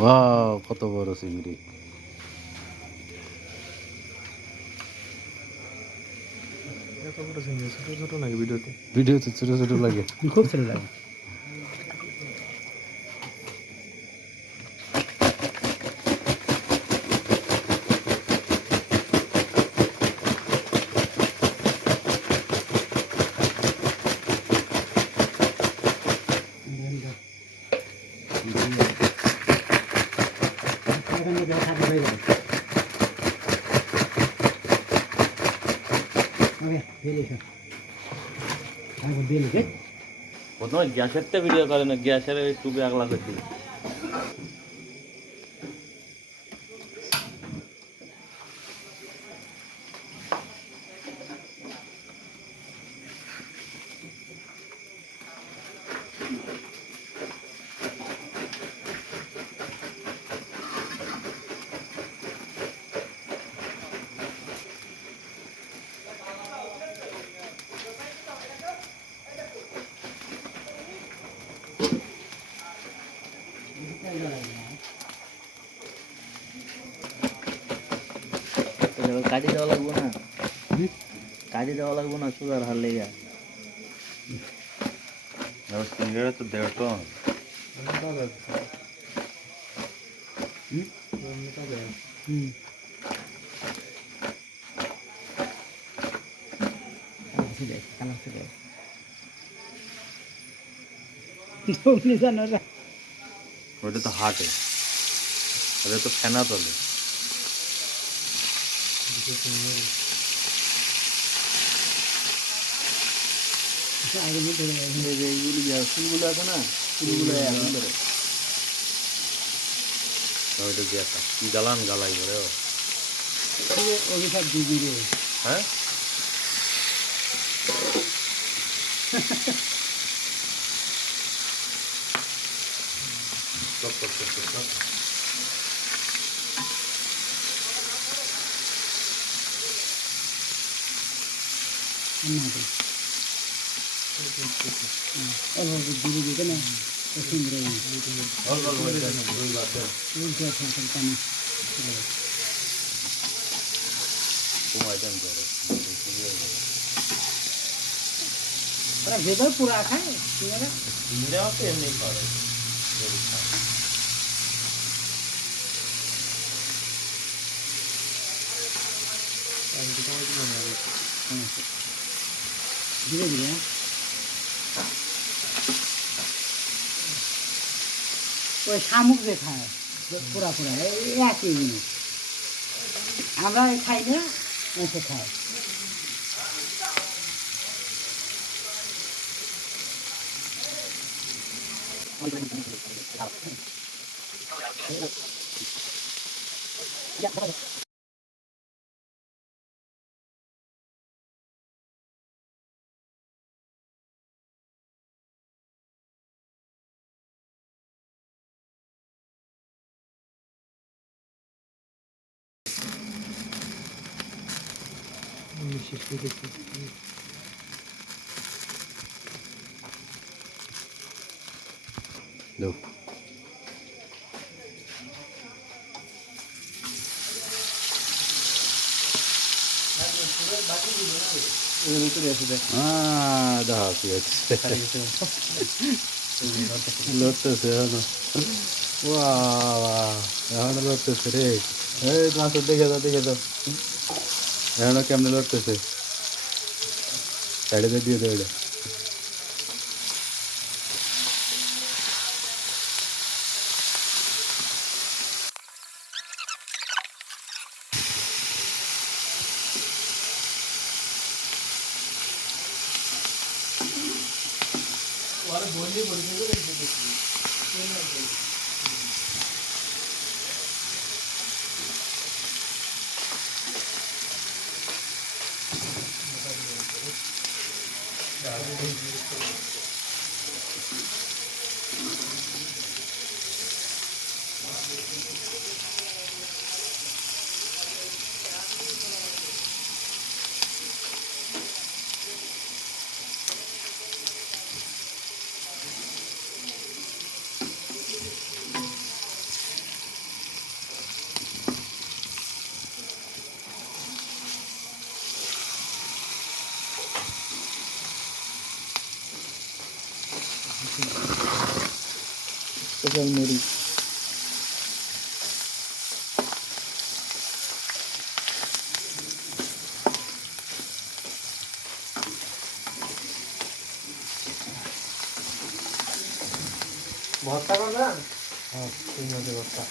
Wow কত বড় চিংড়ি। এত বড় চিংড়ি? ছোট ছোট নাকি ভিডিওতে? ভিডিওতে ছোট ছোট লাগে। খুব ছোট লাগে। প্রথমে গ্যাসের তো ভিডিও করে না? গ্যাসের একটু আগলা করে কাটি দেওয়া লাগবো না। কাজে দেওয়া লাগবো না সুগার হার লেগে। তো দেড় টন। ওটা তো হাটে। ওটা তো ফেনা তলে। ফুলগুলো আছে না ফুলগুলো এখন ধরে ওইটা দিয়ে একটা কি গালান গালাই করে ও অভিশাপ দিবি রে হ্যাঁ চপ চপ ভেতর পুরা খায় সিঙ্গারা চিংড়িও তো এমনি করে ধীরে ধীরে। ওই শামুক যে খায় পুরা পুরা একই জিনিস আমরা খাই না এসে খায় শেষ দাও। কি আছে। লড়তেছে এখনও। লড়তেছে রে। এই মাছ দেখে দাও দেখে দাও। এখন কেমনে লড়তেছে? সাইডে দিয়ে দেবে এটা। বললি বলবি স্পেশাল মরিচ ভর্তা করবেন হ্যাঁ তিন মাসে ভর্তা।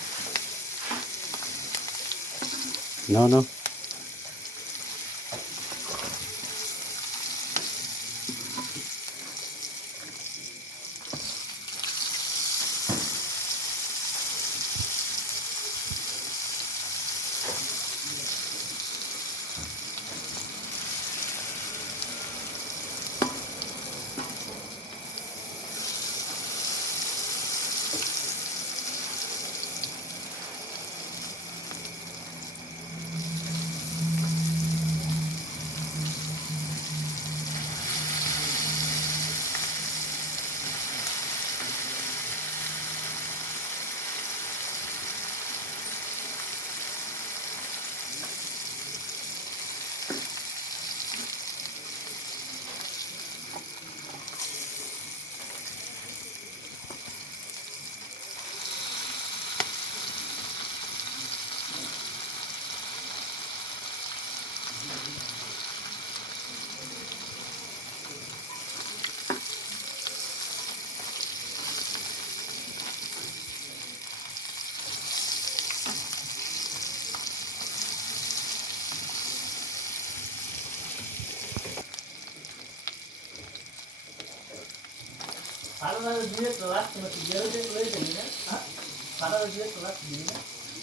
নাও নাও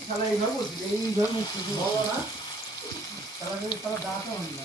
তাহলে এইভাবে বলছি এইভাবে দিব না? তাহলে তারা দাঁড়াতে হবে না।